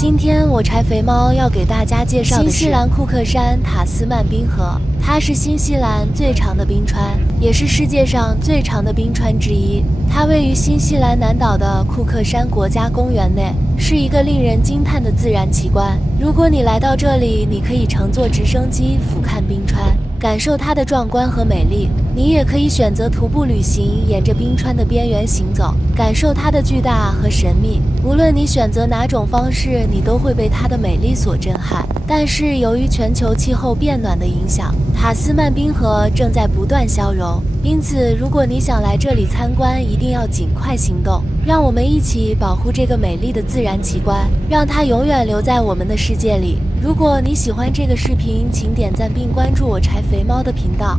今天我柴肥猫要给大家介绍的是新西兰库克山塔斯曼冰河，它是新西兰最长的冰川，也是世界上最长的冰川之一。它位于新西兰南岛的库克山国家公园内，是一个令人惊叹的自然奇观。如果你来到这里，你可以乘坐直升机俯瞰冰川，感受它的壮观和美丽。你也可以选择徒步旅行，沿着冰川的边缘行走，感受它的巨大和神秘。无论你选择哪种方式，你都会被它的美丽所震撼。但是由于全球气候变暖的影响，塔斯曼冰河正在不断消融。因此，如果你想来这里参观，一定要尽快行动。让我们一起保护这个美丽的自然奇观，让它永远留在我们的世界里。如果你喜欢这个视频，请点赞并关注我柴肥猫的频道。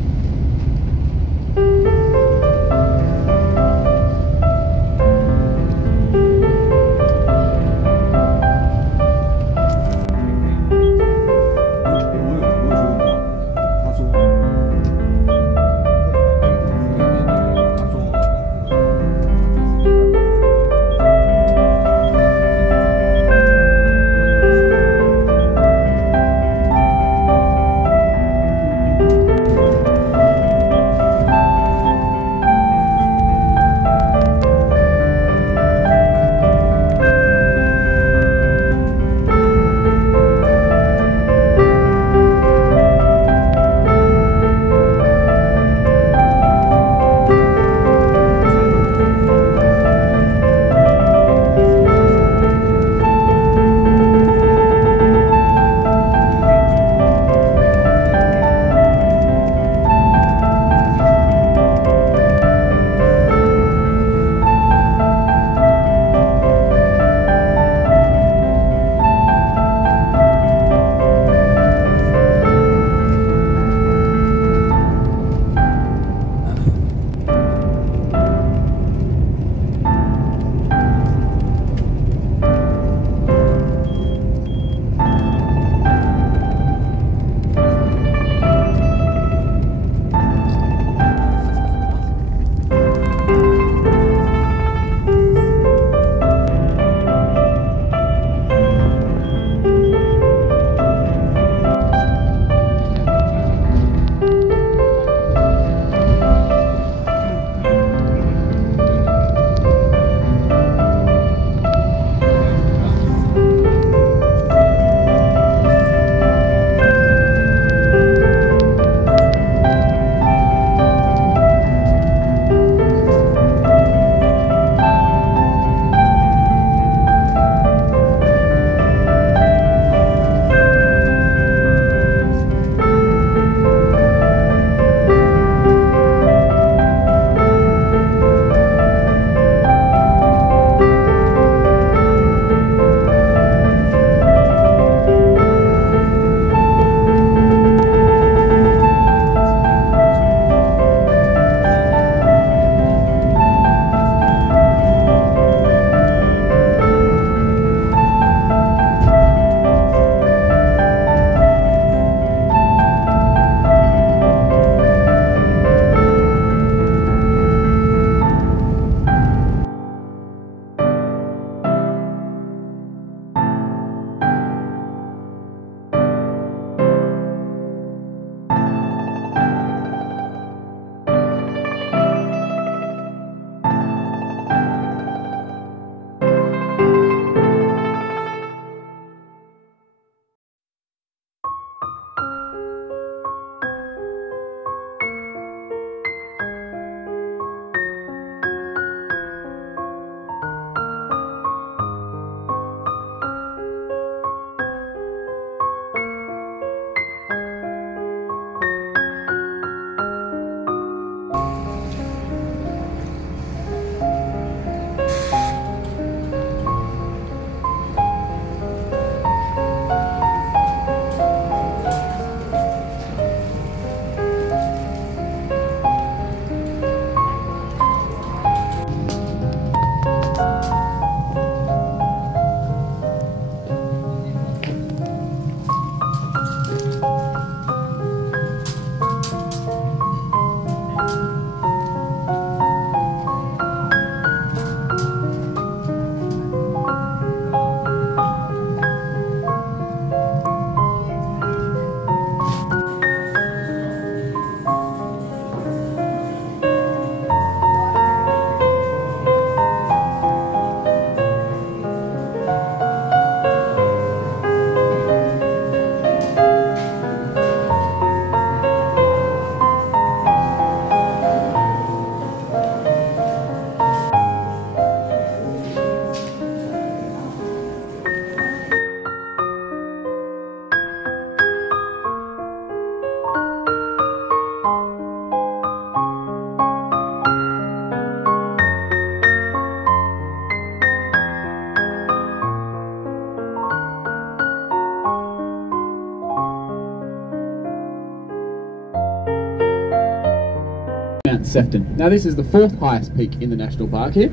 Mount Sefton. Now this is the 4th highest peak in the national park here,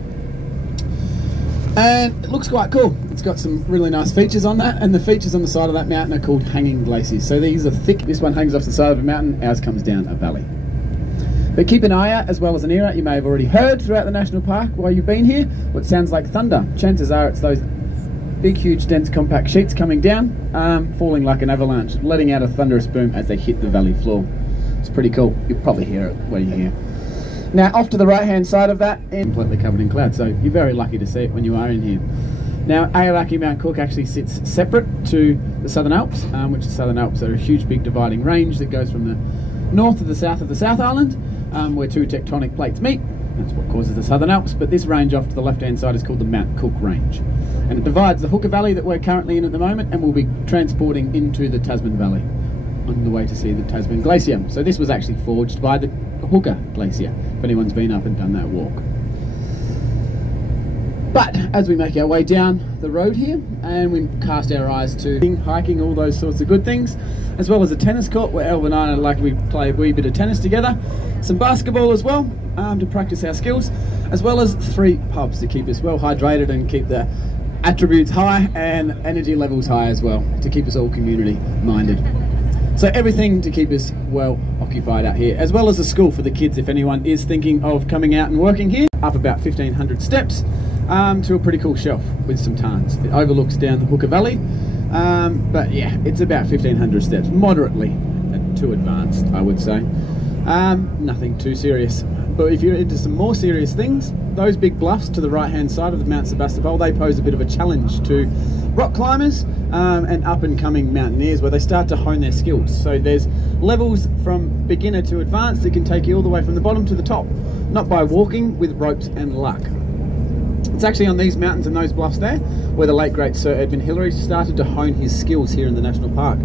and it looks quite cool. It's got some really nice features on that, and the features on the side of that mountain are called hanging glaciers. So these are thick. This one hangs off the side of a mountain, ours comes down a valley. But keep an eye out, as well as an ear out. You may have already heard throughout the national park while you've been here what sounds like thunder. Chances are it's those big, huge, dense, compact sheets coming down, falling like an avalanche, letting out a thunderous boom as they hit the valley floor. It's pretty cool. You'll probably hear it when you're here. Now, off to the right-hand side of that, and completely covered in cloud, so you're very lucky to see it when you are in here. Now, Aoraki Mount Cook actually sits separate to the Southern Alps, which the Southern Alps are a huge, big dividing range that goes from the north to the South of the South Island, where 2 tectonic plates meet. That's what causes the Southern Alps, but this range off to the left-hand side is called the Mount Cook Range. And it divides the Hooker Valley that we're currently in at the moment, and we'll be transporting into the Tasman Valley on the way to see the Tasman Glacier. So this was actually forged by the Hooker Glacier, if anyone's been up and done that walk. But as we make our way down the road here, and we cast our eyes to hiking, all those sorts of good things, as well as a tennis court where Elva and I like we play a wee bit of tennis together, some basketball as well to practice our skills, as well as 3 pubs to keep us well hydrated and keep the attributes high and energy levels high as well, to keep us all community minded. So everything to keep us well occupied out here, as well as a school for the kids if anyone is thinking of coming out and working here. Up about 1,500 steps to a pretty cool shelf with some tarns. It overlooks down the Hooker Valley, but yeah, it's about 1,500 steps, moderately too advanced, I would say. Nothing too serious. But if you're into some more serious things, those big bluffs to the right-hand side of the Mount Sebastopol, they pose a bit of a challenge to rock climbers and up-and-coming mountaineers, where they start to hone their skills. So there's levels from beginner to advanced that can take you all the way from the bottom to the top, not by walking, with ropes and luck. It's actually on these mountains and those bluffs there where the late great Sir Edmund Hillary started to hone his skills here in the National Park,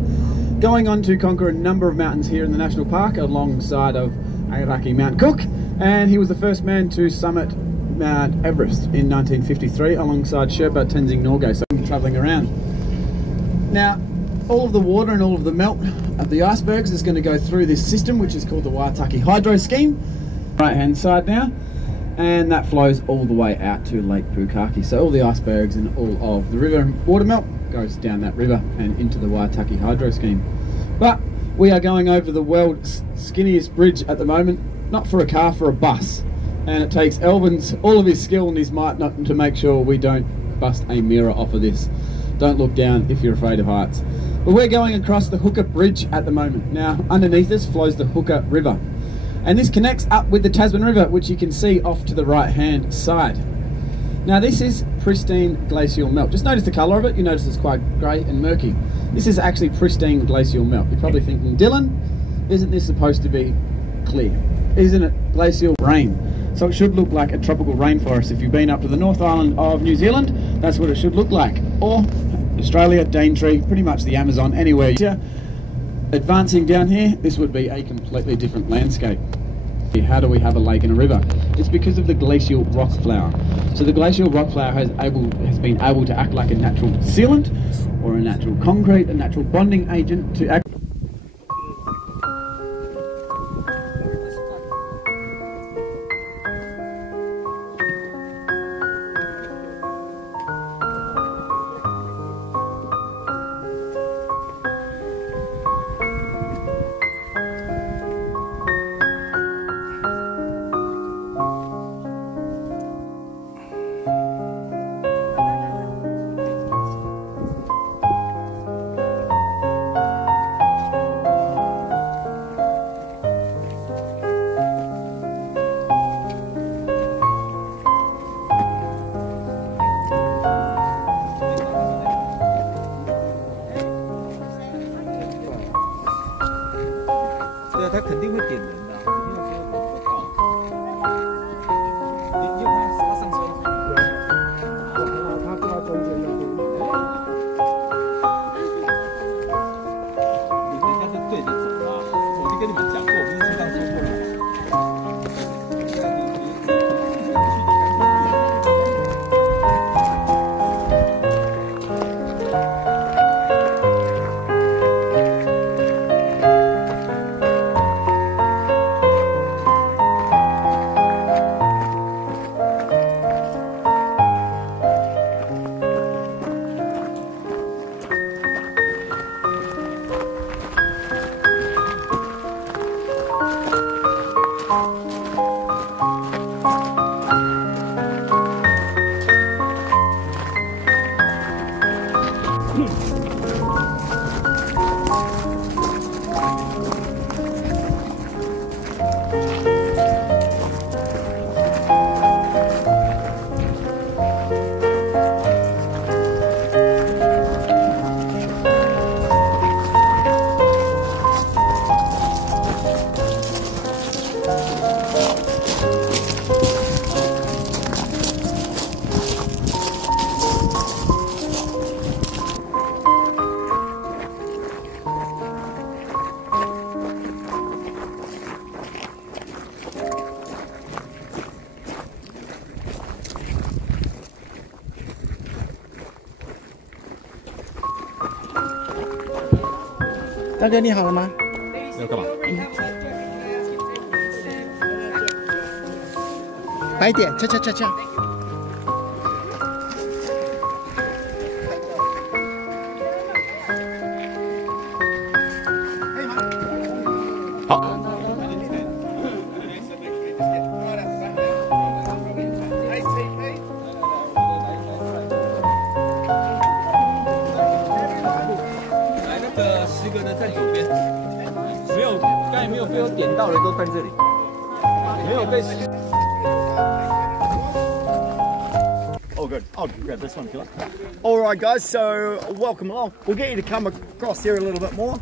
going on to conquer a number of mountains here in the National Park alongside of Aoraki Mount Cook, and he was the first man to summit Mount Everest in 1953 alongside Sherpa Tenzing Norgay, so I'm travelling around. Now, all of the water and all of the melt of the icebergs is going to go through this system, which is called the Waitaki Hydro Scheme, right hand side now, and that flows all the way out to Lake Pukaki. So all the icebergs and all of the river water melt goes down that river and into the Waitaki Hydro Scheme. But we are going over the world's skinniest bridge at the moment, not for a car, for a bus. And it takes Elvin's all of his skill and his might not to make sure we don't bust a mirror off of this. Don't look down if you're afraid of heights. But we're going across the Hooker Bridge at the moment. Now, underneath us flows the Hooker River. And this connects up with the Tasman River, which you can see off to the right-hand side. Now, this is pristine glacial melt. Just notice the colour of it. You notice it's quite grey and murky. This is actually pristine glacial melt. You're probably thinking, Dylan, isn't this supposed to be clear? Isn't it glacial rain? So it should look like a tropical rainforest. If you've been up to the North Island of New Zealand, that's what it should look like. Or Australia, Daintree, pretty much the Amazon, anywhere. Advancing down here, this would be a completely different landscape. How do we have a lake and a river? It's because of the glacial rock flour. So the glacial rock flour has been able to act like a natural sealant or a natural concrete, a natural bonding agent to act. 大哥，你好了吗？要干嘛？白点，恰。好。来，那个10个的站左边，没有，刚才没有被我点到的都站这里，没有被。Oh, good. I'll grab this one if you like. All right, guys. So welcome along. We'll get you to come across here a little bit more.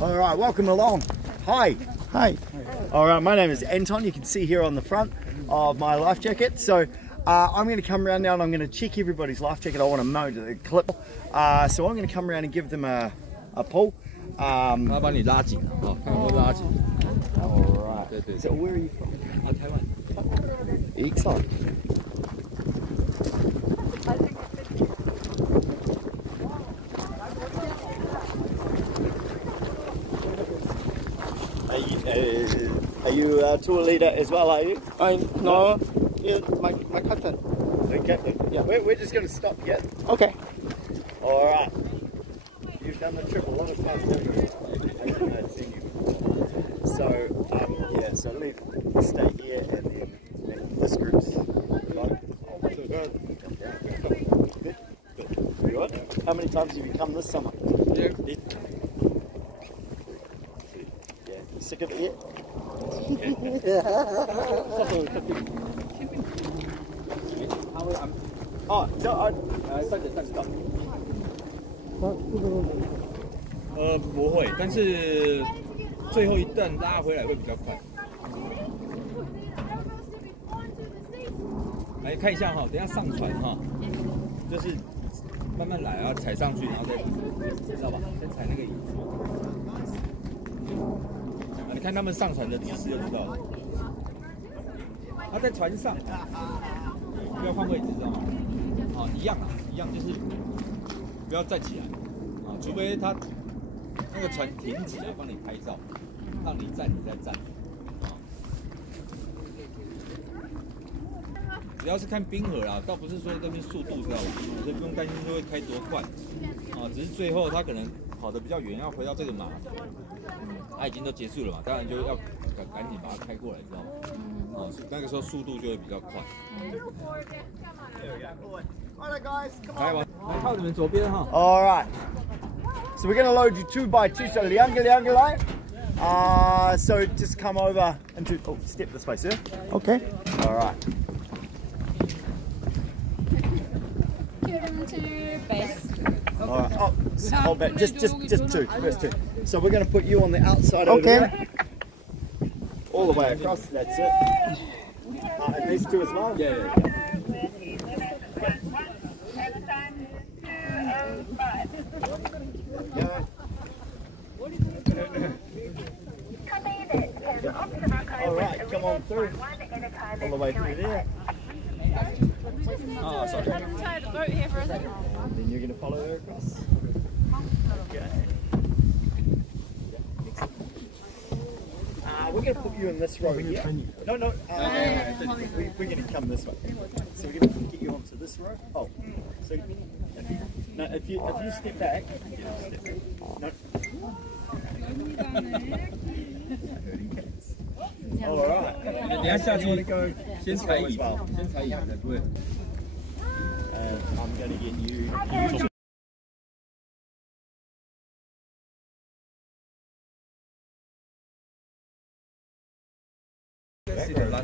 All right, welcome along. Hi. Hi. All right, my name is Anton. You can see here on the front of my life jacket. So I'm going to come around now and I'm going to check everybody's life jacket. I want to mount the clip. So I'm going to come around and give them a pull. 他把你拉紧啊，看我拉紧。All right. 对对。 So where are you from? 台湾。 Excellent. Are you a tour leader as well, are you? No, my cousin. Okay. Yeah. We're just going to stop here. Okay. All right. You've done the trip a lot of times, haven't you? I've seen you before. So, yeah, so leave, stay here, and then this group's right. Good. You good? How many times have you come this summer? Yeah. Yeah. Sick of it yet? Oh, so stop. 不会，但是最后一段拉回来会比较快。来看一下哈，等一下上船哈，就是慢慢来啊，踩上去，然后再，知道吧？先踩那个椅子。啊，你看他们上船的姿势就知道了。他在船上，不要换位置，知道吗？啊，一样，就是不要站起来。 除非他那个船停起来帮你拍照，让你站你再站。只要是看冰河啦，倒不是说这边速度知道吧？所以不用担心说会开多快啊，只是最后他可能跑得比较远，要回到这个码，他已经都结束了嘛，当然就要赶紧把它开过来，知道吗？哦，那个时候速度就会比较快。来，来靠你们左边哈。All right. So we're going to load you 2x2. So liang. So just come over and step this way, sir. Okay. All right. Base. All right. Oh, hold back. Just two. First two. So we're going to put you on the outside over there. All the way across. That's it. And these two as well. Yeah. All right, come on through. All the way through there. Oh, sorry. I'm tired of the boat here for a second. Then you're going to follow her across. Okay. We're going to put you in this row here. No. We're going to come this way. So we're going to get you onto this row. Oh, so if you step back, no. All right. 等一下下去先踩尾巴，先踩尾巴才对。 And I'm going to get you.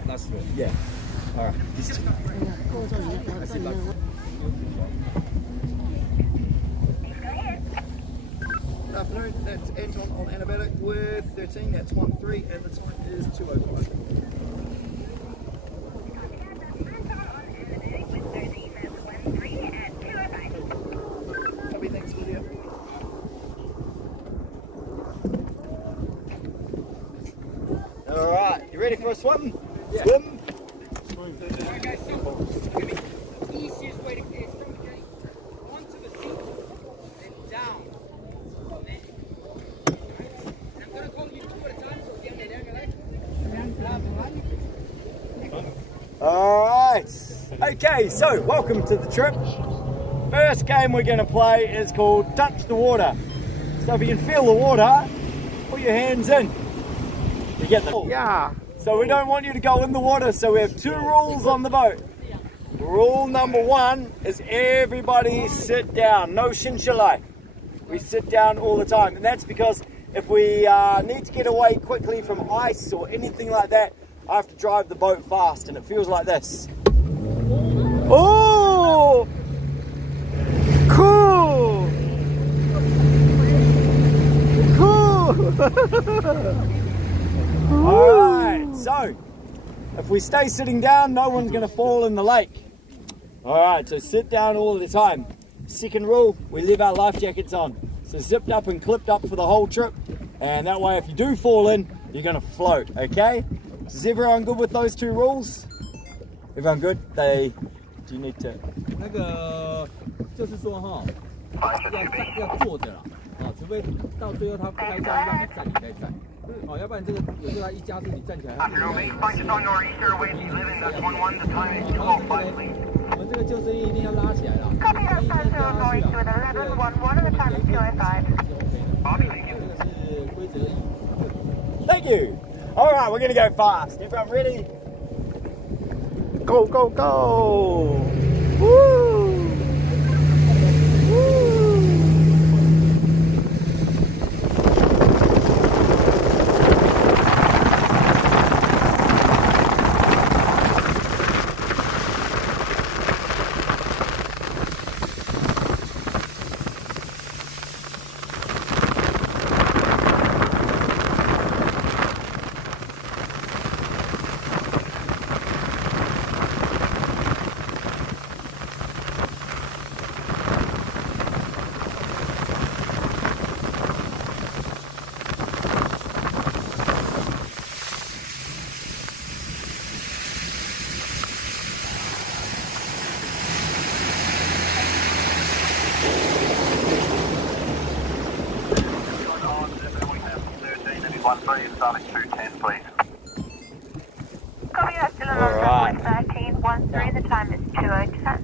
Last row. Yeah. All right. Good afternoon. That's Anton on antibiotic with 13. That's 1-3, and the time is 2:05. Thanks, Lydia. All right, you ready for a swim? Yeah. Swim. Easiest way to get from onto the seat and down. And then, I'm going to call you 2 at a time, so if you have All right. Okay, so welcome to the trip. First game we're going to play is called Touch the Water. So if you can feel the water, put your hands in. You get the yeah. So we don't want you to go in the water, so we have 2 rules on the boat. Rule number 1 is everybody sit down, no shinshilai. We sit down all the time, and that's because if we need to get away quickly from ice or anything like that, I have to drive the boat fast, and it feels like this. Oh! Cool! Cool! Alright, so if we stay sitting down, no one's going to fall in the lake. Alright, so sit down all the time. Second rule, we leave our life jackets on. So zipped up and clipped up for the whole trip. And that way if you do fall in, you're going to float, okay? So is everyone good with those 2 rules? Everyone good? Do you need to... 那个就是说哈，要坐着啦，除非到最后他该站让你站，你再站，要不然这个有时候他一加速你站起来，我们这个救生衣一定要拉起来啦，这个是规则一。Thank you. All right, we're going to go fast. Everyone ready? Go, go, go! Woo! Woo! Starting 210, please. Copy that, still on Alright. 1313, the time is 2:10.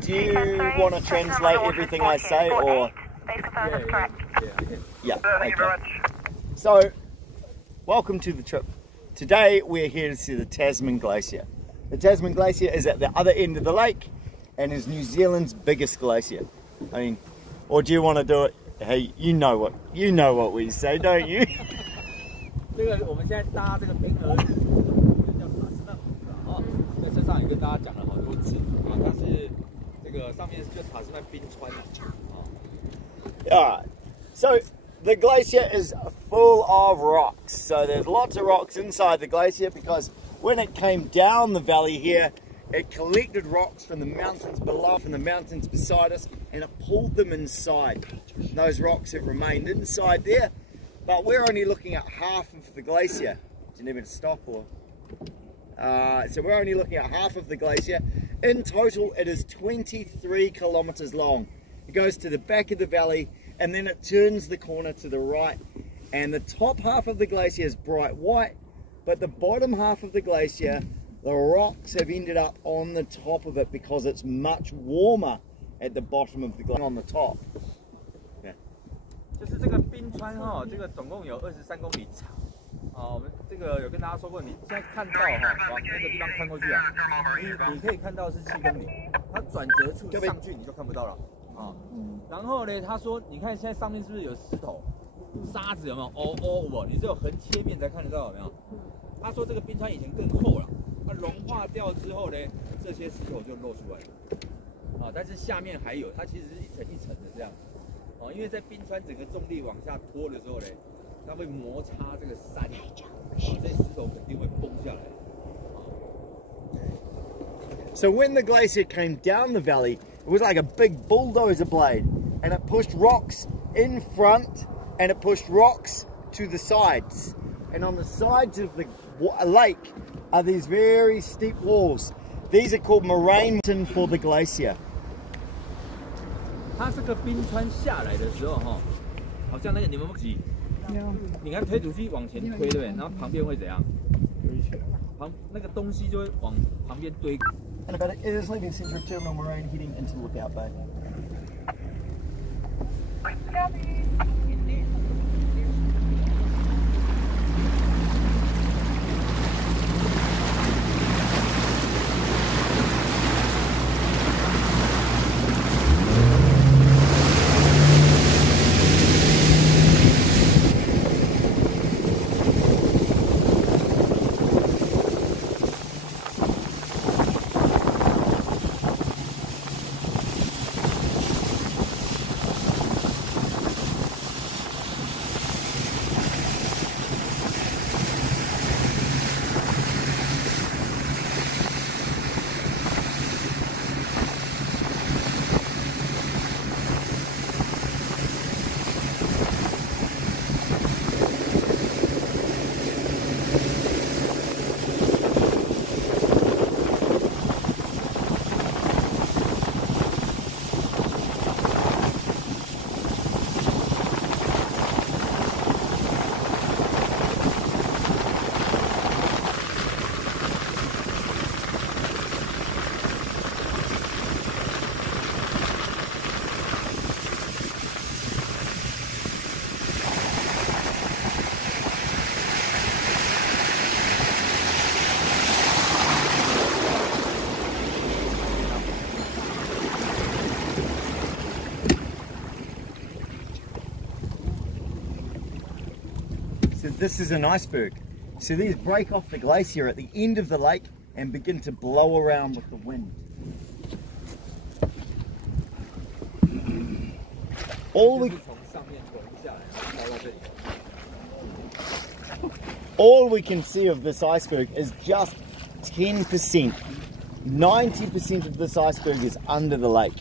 Do you want to translate everything I say, or? Please confirm that's correct. Yeah. Thank you very much. So, welcome to the trip. Today we're here to see the Tasman Glacier. The Tasman Glacier is at the other end of the lake and is New Zealand's biggest glacier. I mean, or do you want to do it? Hey, you know what we say, don't you? 这个我们现在搭这个冰河，这个叫塔斯曼冰河啊，在车上也跟大家讲了好多次啊，它是这个上面是叫塔斯曼冰川啊。Alright, so the glacier is full of rocks. So there's lots of rocks inside the glacier because when it came down the valley here, it collected rocks from the mountains below, from the mountains beside us, and it pulled them inside. And those rocks have remained inside there, but we're only looking at half of the glacier. Do you need me to stop or? So we're only looking at half of the glacier. In total, it is 23 kilometers long. It goes to the back of the valley, and then it turns the corner to the right. And the top half of the glacier is bright white, but the bottom half of the glacier, the rocks have ended up on the top of it because it's much warmer at the bottom of the glacier on the top. Yeah. 就是这个冰川哈，这个总共有23公里长，个有跟大家说过，你现在看到哈，往那个地方看过去啊，你可以看到是7公里，它转折处上去你就看不到了啊。然后呢，他说，你看现在上面是不是有石头、沙子有没有？哦，你只有横切面才看得到有没有？他说这个冰川以前更厚了，它融化掉之后呢，这些石头就露出来了啊。但是下面还有，它其实是一层一层的这样啊，因为在冰川整个重力往下拖的时候呢。 它会摩擦这个山，这石头肯定会崩下来。So when the glacier came down the valley, it was like a big bulldozer blade, and it pushed rocks in front, and it pushed rocks to the sides. And on the sides of the lake are these very steep walls. These are called moraine for the glacier. 它这个冰川下来的时候，好像那个你们挤。 你看推土机往前推，对不对？然后旁边会怎样？那个东西就会往旁边堆。And about it is leaving centre of terminal moraine heading into Lookout Bay. So this is an iceberg. So these break off the glacier at the end of the lake and begin to blow around with the wind. All we can see of this iceberg is just 10%. 90% of this iceberg is under the lake.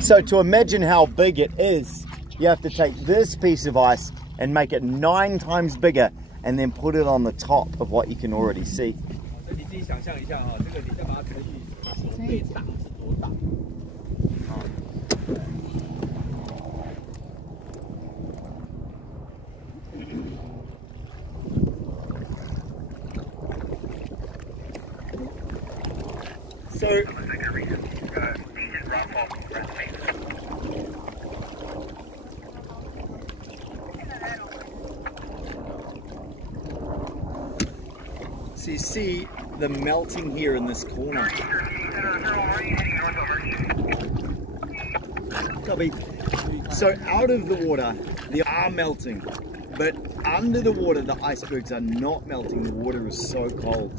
So to imagine how big it is, you have to take this piece of ice and make it 9 times bigger and then put it on the top of what you can already see. So you see the melting here in this corner. Copy. So out of the water, they are melting, but under the water, the icebergs are not melting. The water is so cold.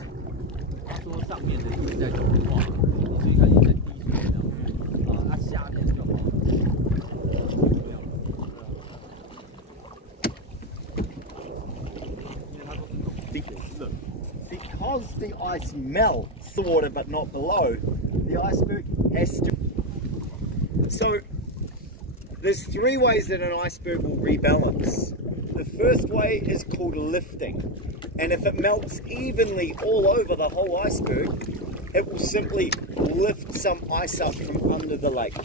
Because the ice melts the water but not below, the iceberg has to. So there's 3 ways that an iceberg will rebalance. The first way is called lifting, and if it melts evenly all over the whole iceberg, it will simply lift some ice up from under the lake.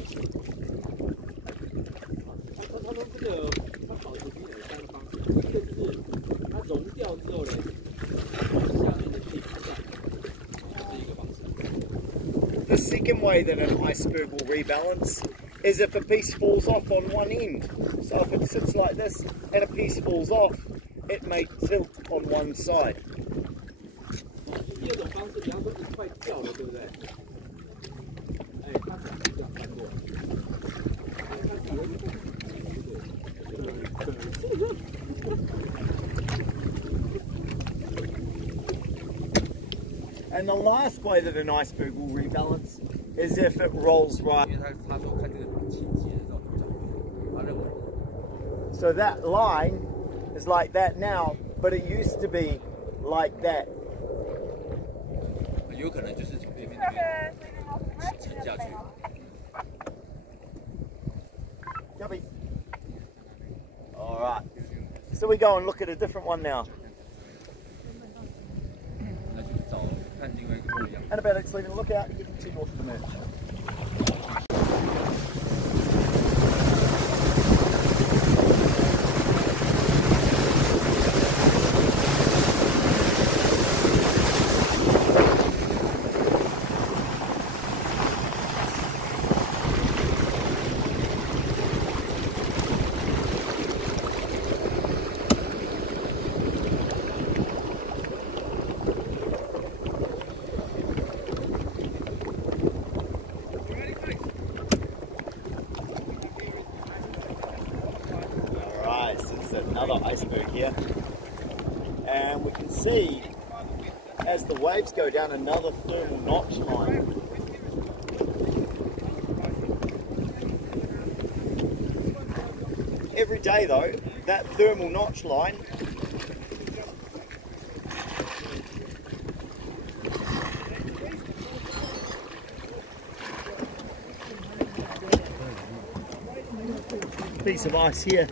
The second way that an iceberg will rebalance is if a piece falls off on one end. So if it sits like this and a piece falls off, it may tilt on one side. 第二种方式，比方说一块掉了，对不对？哎，它可能是这样翻过来，它以为And the last way that an iceberg will rebalance is if it rolls right. So that line is like that now, but it used to be like that. 有可能就是从对面那边沉下去。Yummy. All right. So we go and look at a different one now. Antibiotics leaving a lookout. You can see north of the merge. Another iceberg here, and we can see as the waves go down another thermal notch line. Every day though, that thermal notch line piece of ice here.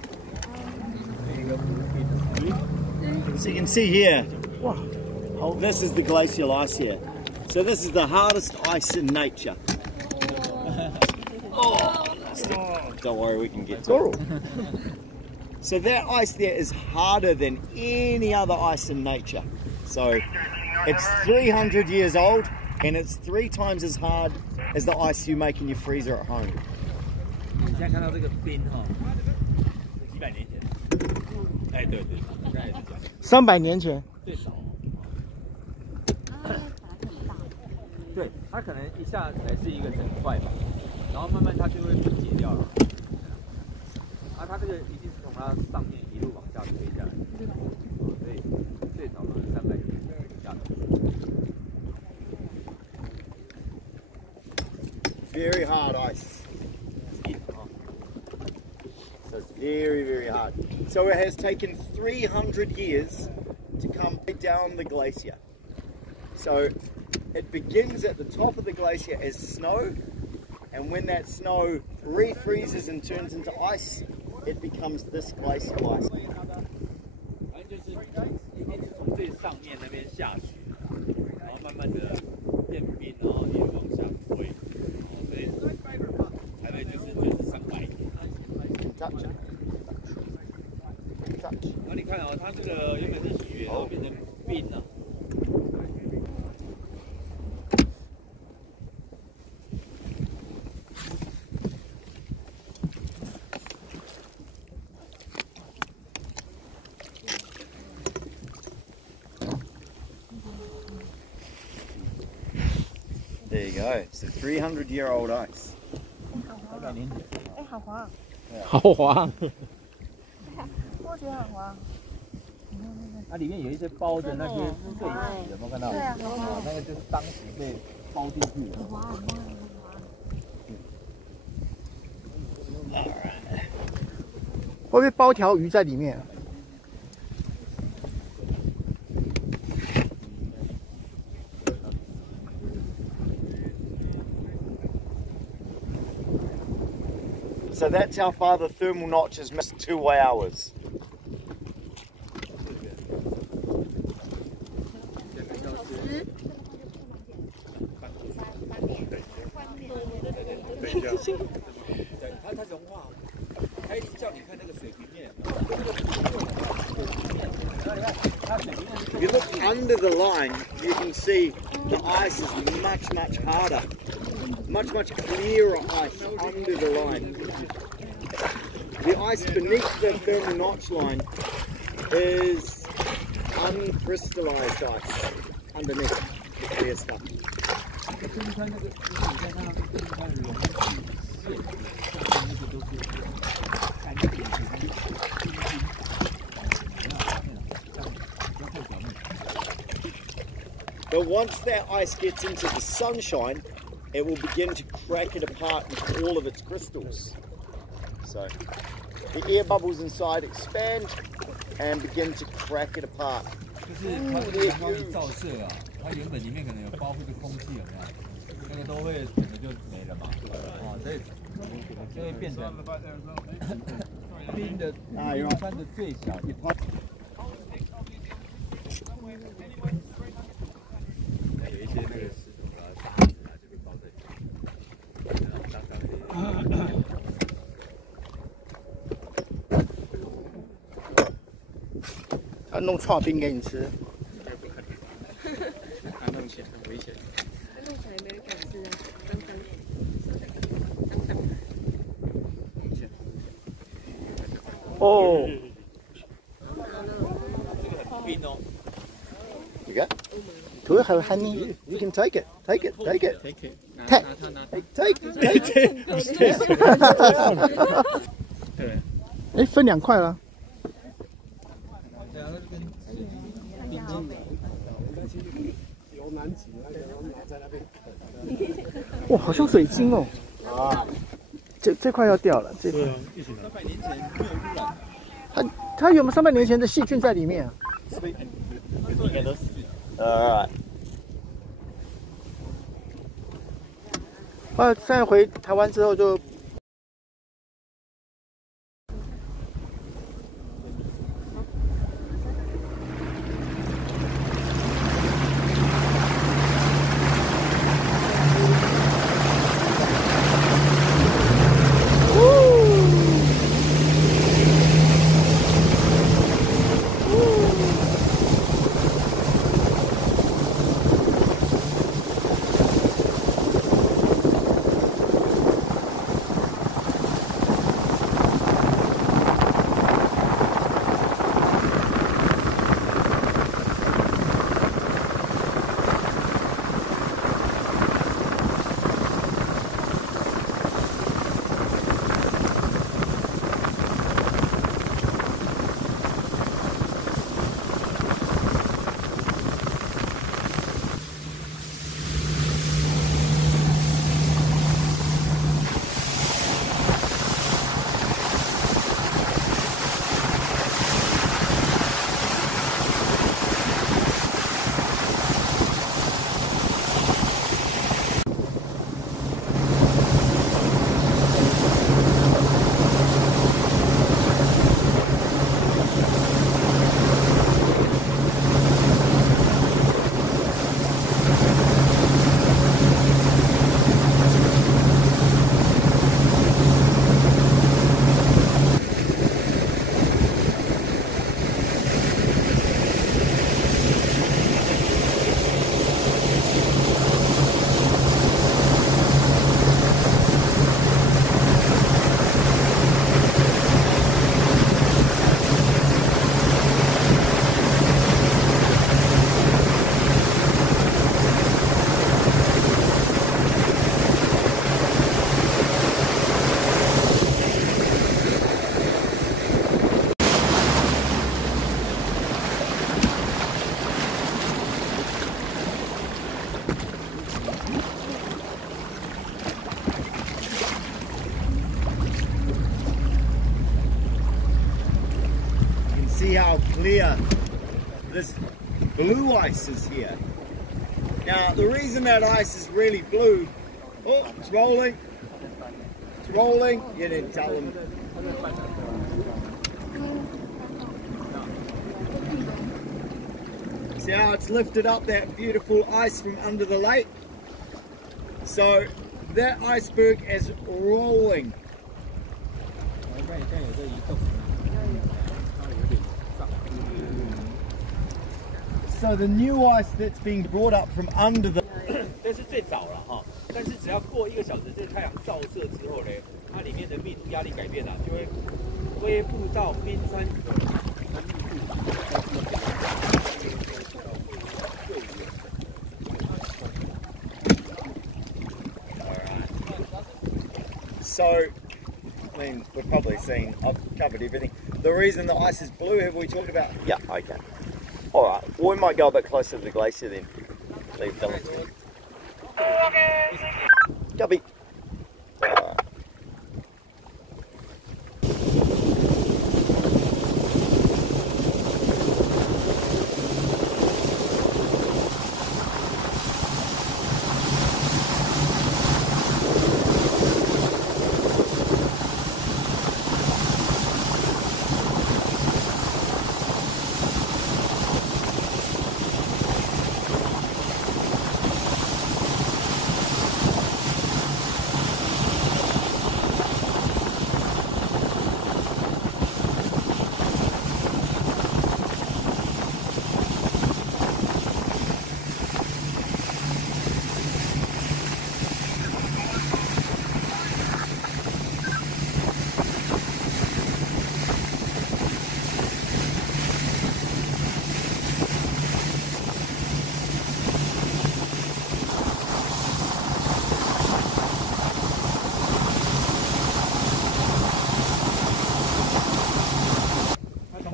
So you can see here, wow, this is the glacial ice here. So this is the hardest ice in nature. Don't worry, we can get to it. So that ice there is harder than any other ice in nature. So it's 300 years old and it's 3 times as hard as the ice you make in your freezer at home. 你现在看到这个冰哈，几百年前，哎，对对，应该也是这样。300年前，最少。对，它可能一下来是一个整块嘛，然后慢慢它就会分解掉了。啊，它这个一定是从它上面一路往下推下来，所以最少都是300年下来。Very hard ice. So it's very, very hard. So it has taken 300 years to come down the glacier. So it begins at the top of the glacier as snow, and when that snow refreezes and turns into ice, it becomes this glacial ice. 反正就是一定是从最上面那边下雪，然后慢慢的变冰，然后一路往下推，所以才会就是300年。Touch it. Touch. 那你看哦，它这个原本是雪，然后变成冰了。There you go. It's a 300-year-old ice. 哎，好滑，好滑。我觉得很滑。它里面有一些包的那些碎石，有没有看到？对啊，那个就是当时被包进去的。很滑，很滑，很滑。会不会包条鱼在里面？ So that's how far the thermal notch has missed 2 hours. If you look under the line, you can see the ice is much harder, much clearer ice under the line. The ice beneath the thermal notch line is uncrystallized ice underneath the clear stuff. But once that ice gets into the sunshine, it will begin to crack it apart into all of its crystals. So the air bubbles inside expand and begin to crack it apart. 就是它这个光一照射啊，它原本里面可能有包覆的空气，有没有？那个都会整个就没了嘛，哦，所以就会变成冰的穿的最小一块。有一些那个石头啊、沙子啊，就会包在里面，然后刚刚他弄串冰给你吃。他弄起来很危险。弄起来没人敢吃啊，脏脏的。哦。这个很冰哦。You got? Do you have honey? You can take it. Take it. Take it. Take it. Take. Take. Take. 对。哎，分2块了。哇，好像水晶哦！啊，这块要掉了，这块。300年前没有污染。它有没有300年前的细菌在里面啊？应该都是。Alright. 现在回台湾之后就。See how clear this blue ice is here. Now the reason that ice is really blue, oh, it's rolling, you didn't tell them. See how it's lifted up that beautiful ice from under the lake? So that iceberg is rolling. So the new ice that's being brought up from under the 这是最早了哈，但是只要过1个小时，这个太阳照射之后呢，它里面的密度压力改变了，就会恢复到冰川的密度。So, I mean, we've probably seen, I've covered everything. The reason the ice is blue, have we talked about? Yeah, okay. Alright, we might go a bit closer to the glacier then. Leave Dylan. Copy.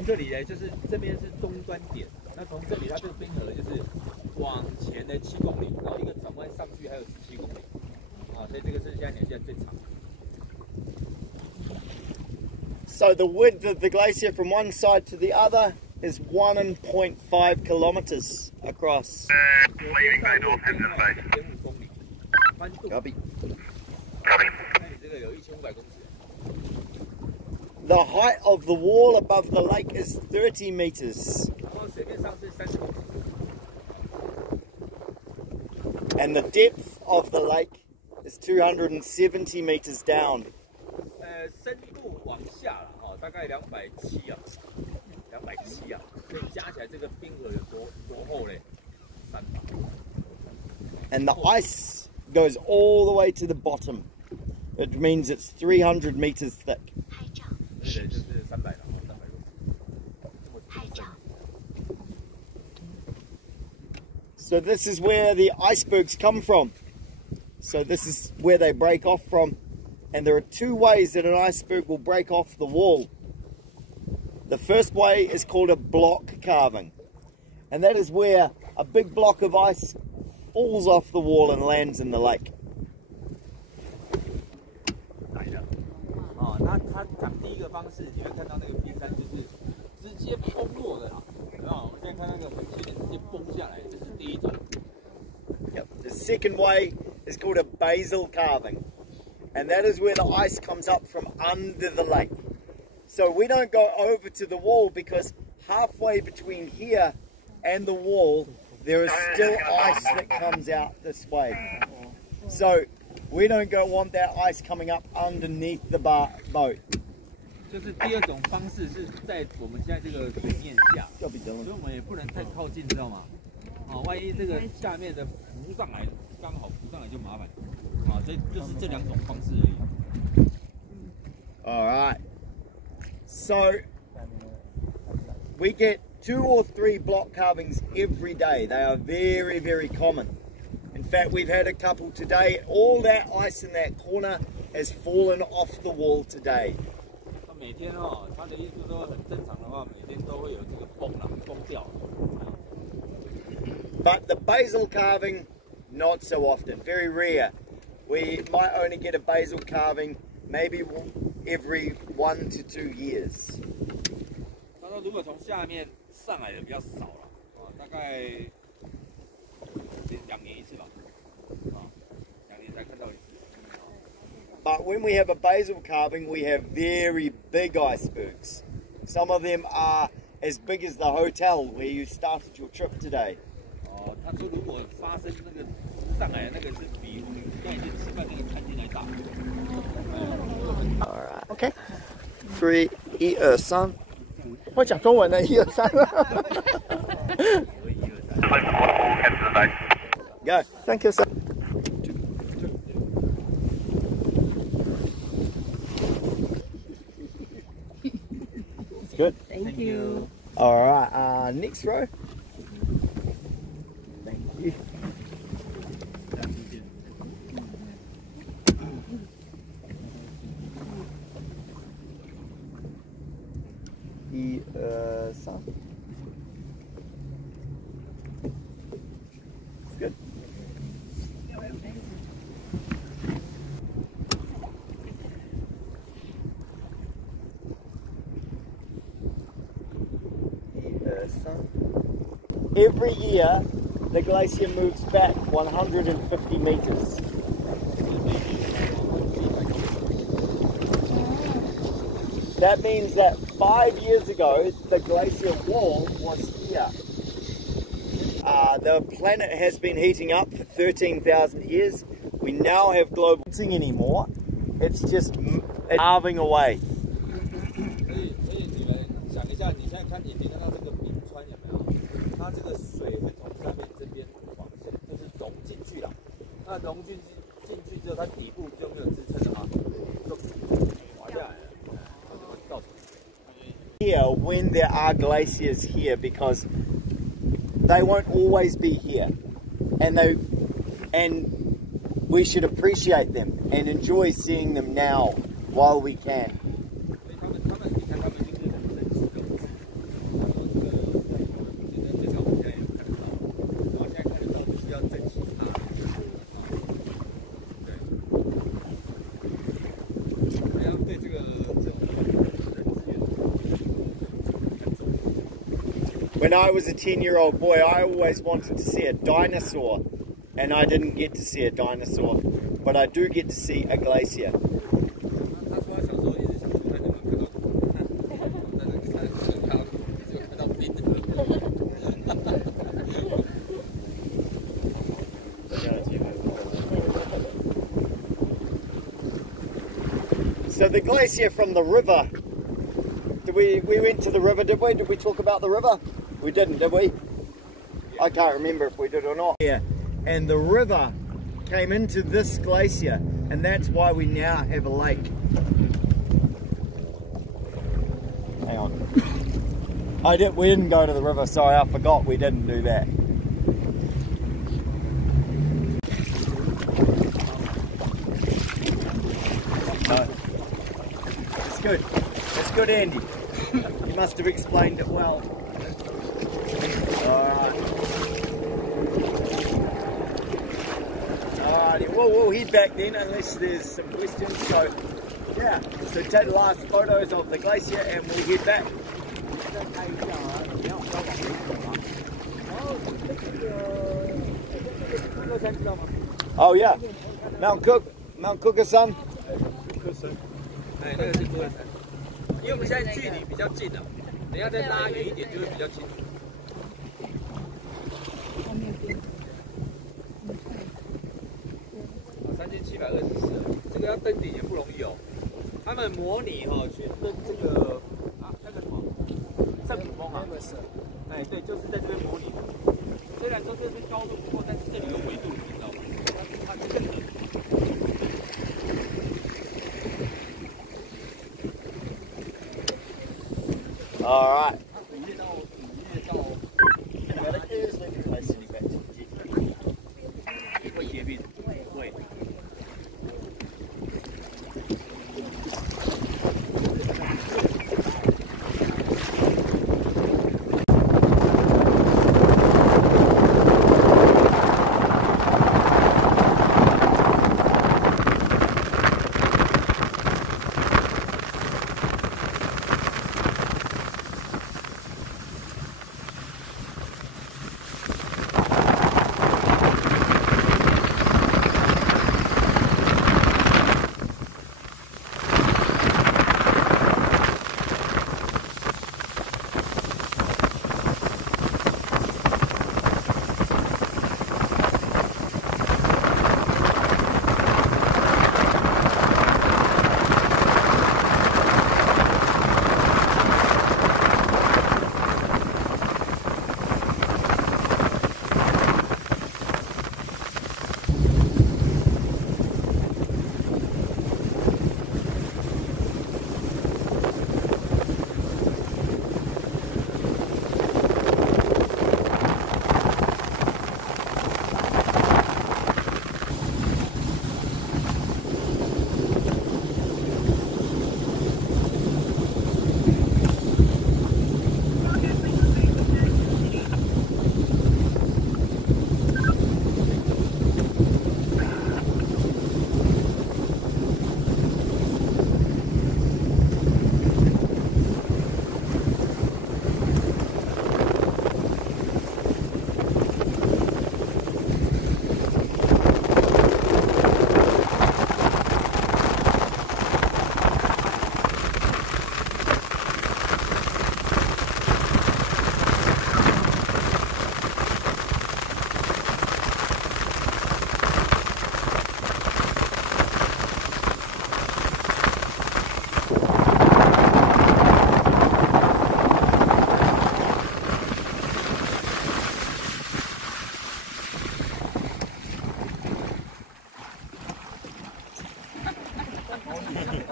这里呢，就是这边是终端点，那从这里它这个冰河就是往前的7公里，然后一个转弯上去还有17公里，啊，所以这个是现在年限最长。So the width of the glacier from one side to the other is 1.5 kilometers across. Leaving Bay North Henderson Base. 1.5公里，宽度。Copy. 那你这个有1500公尺。The height of the wall above the lake is 30 meters. And the depth of the lake is 270 meters down. 深度往下了哦，大概270啊，270啊，所以加起来这个冰河有多厚嘞？300。And the ice goes all the way to the bottom. It means it's 300 meters thick. 对，就是300了，300多。So this is where the icebergs come from. So this is where they break off from. And there are two ways that an iceberg will break off the wall. The first way is called a block carving. And that is where a big block of ice falls off the wall and lands in the lake. 那它讲第一个方式，你会看到那个冰山就是直接崩落的啦，有没有？我们现在看那个很明显直接崩下来，这是第一种。Yep. The second way is called a basal carving, and that is where the ice comes up from under the lake. So we don't go over to the wall because halfway between here and the wall there is still ice that comes out this way. So we don't want that ice coming up underneath the boat. 就是第二种方式是在我们现在这个水面下，所以我们也不能太靠近，知道吗？哦，万一这个下面的浮上来，刚好浮上来就麻烦。啊，所以就是这两种方式而已。All right. So we get 2 or 3 block carvings every day. They are very, very common. In fact, we've had a couple today. All that ice in that corner has fallen off the wall today. 每天哦，它的意思说很正常的话，每天都会有这个崩掉。But the basal carving, not so often. Very rare. We might only get a basal carving maybe every 1 to 2 years. 他说，如果从下面上来的比较少了，啊，大概2年一次吧，啊，2年才看到一次。But when we have a basal carving, we have very big icebergs. Some of them are as big as the hotel where you started your trip today. 哦，他说如果发生那个上来那个是比我们刚才吃饭那个餐厅还大。All right. Okay. 3, 1, 2, 3. 会讲中文的，1、2、3。Go. Thank you, sir. It's good. Thank you. All right. Next row. Thank you. Ça. It's good. Every year, the glacier moves back 150 meters. That means that 5 years ago, the glacier wall was here. The planet has been heating up for 13,000 years. We now have global warming anymore. It's just carving away. 它这个水会从下面这边往下，就是融进去了。那融进去之后，它底部就没有支撑了嘛，就滑下来了，造成。Here, when there are glaciers here, because they won't always be here, and we should appreciate them and enjoy seeing them now while we can. When I was a 10-year-old boy, I always wanted to see a dinosaur, and I didn't get to see a dinosaur, but I do get to see a glacier. So the glacier from the river, we went to the river, did we? Did we talk about the river? We didn't, did we? I can't remember if we did or not. Yeah, and the river came into this glacier, and that's why we now have a lake. Hang on. We didn't go to the river, sorry, I forgot we didn't do that. No. It's good. It's good, Andy. You must have explained it well. Alright. Alrighty, we'll head back then unless there's some questions. So, yeah, so take the last photos of the glacier and we'll head back. Oh yeah, Mount Kukasan. 哎，那个是多的山，因为我们现在距离比较近了，等一下再拉远一点就会比较清楚。3724，这个要登顶也不容易哦。他们模拟去登这个那个什么圣母峰啊，哎对，就是在这边模拟的。虽然说这边高度不够，但是这里有纬度，你知道吗？它更冷。 All right.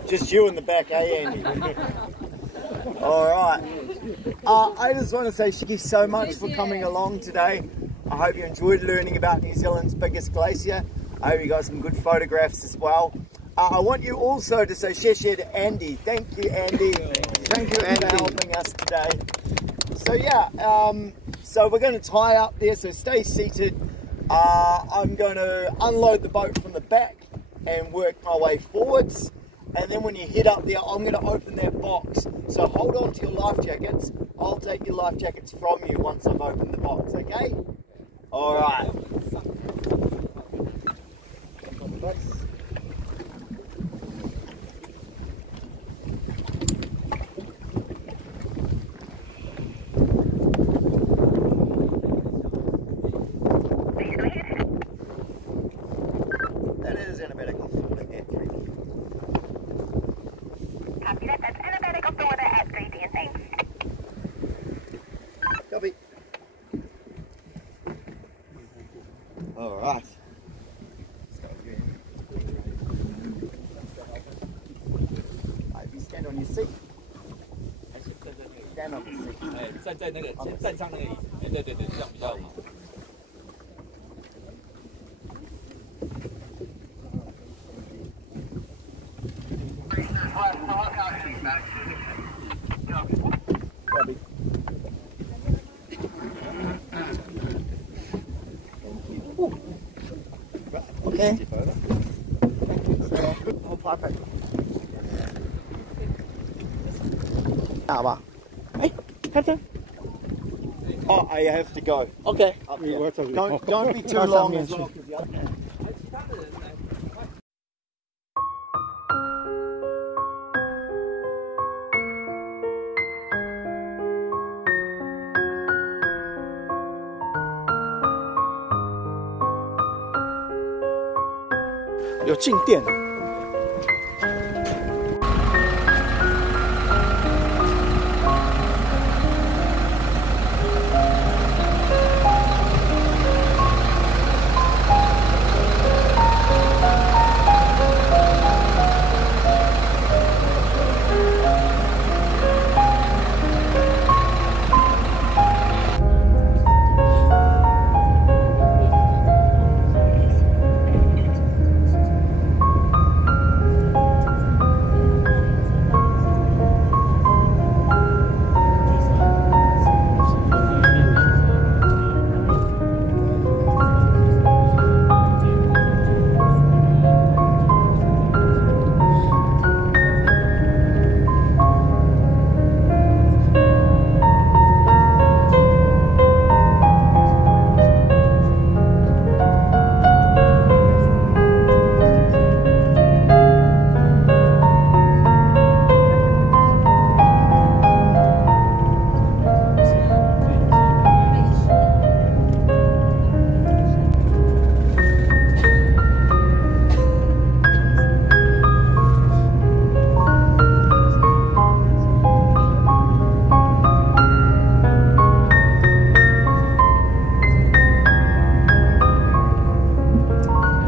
Just you in the back, eh, Andy? All right. I just want to say thank you so much for coming along today. I hope you enjoyed learning about New Zealand's biggest glacier. I hope you got some good photographs as well. I want you also to say sheshe to Andy. Thank you, Andy. Thank you, Andy, for helping us today. So yeah, so we're going to tie up there, so stay seated. I'm going to unload the boat from the back and work my way forwards. And then when you head up there, I'm going to open that box. So hold on to your life jackets. I'll take your life jackets from you once I've opened the box, okay? All right. That is anabatic off the water at 3. Copy that. That's anabatic off the water at 3 D. Thanks. Copy. All right. If you stand on your seat. Stand on the seat. 站在那个先站上那个椅子，对，这样比较好。Okay. Hold pipe it. 打吧。哎，看这。 Oh, I have to go. OK。 Up here. Don't be too long as well. 有静电。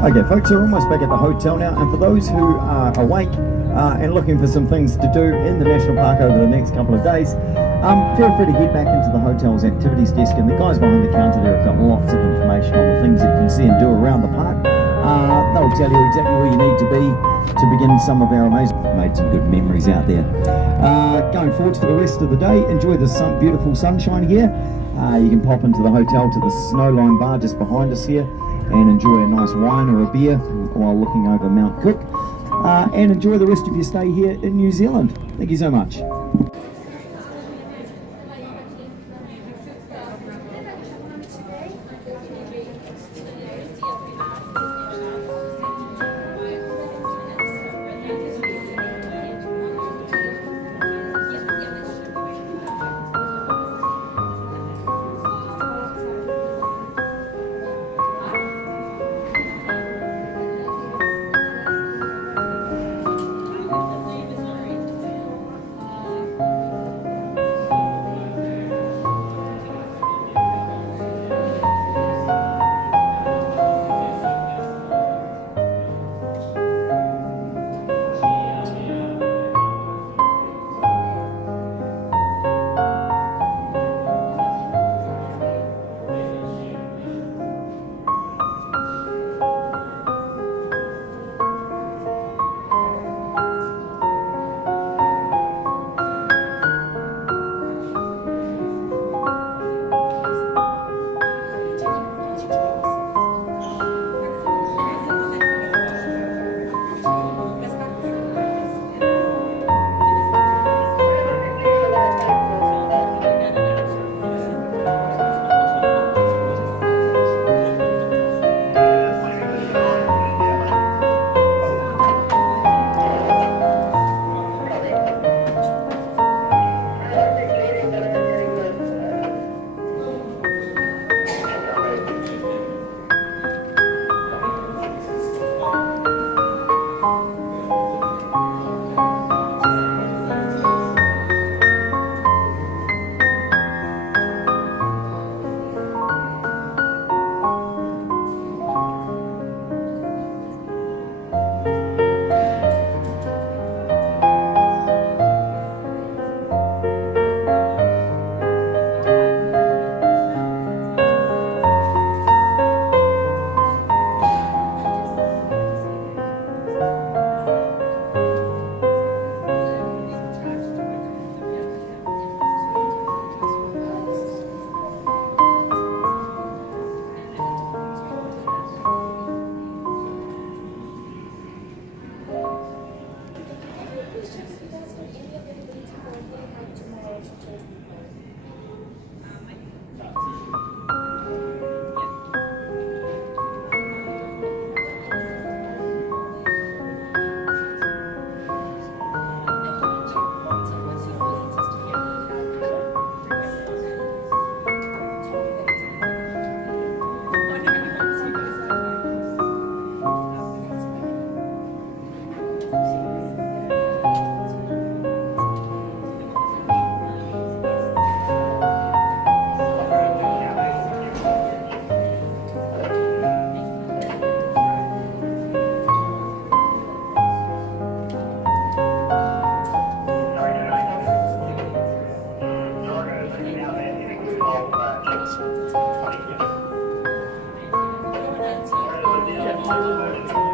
Okay folks, we're almost back at the hotel now, and for those who are awake and looking for some things to do in the national park over the next couple of days, feel free to head back into the hotel's activities desk, and the guys behind the counter there have got lots of information on the things that you can see and do around the park. They'll tell you exactly where you need to be to begin some of our amazing... Made some good memories out there. Going forward for the rest of the day, enjoy the beautiful sunshine here. You can pop into the hotel to the Snowline bar just behind us here and enjoy a nice wine or a beer while looking over Mount Cook, and enjoy the rest of your stay here in New Zealand. Thank you so much. Bye.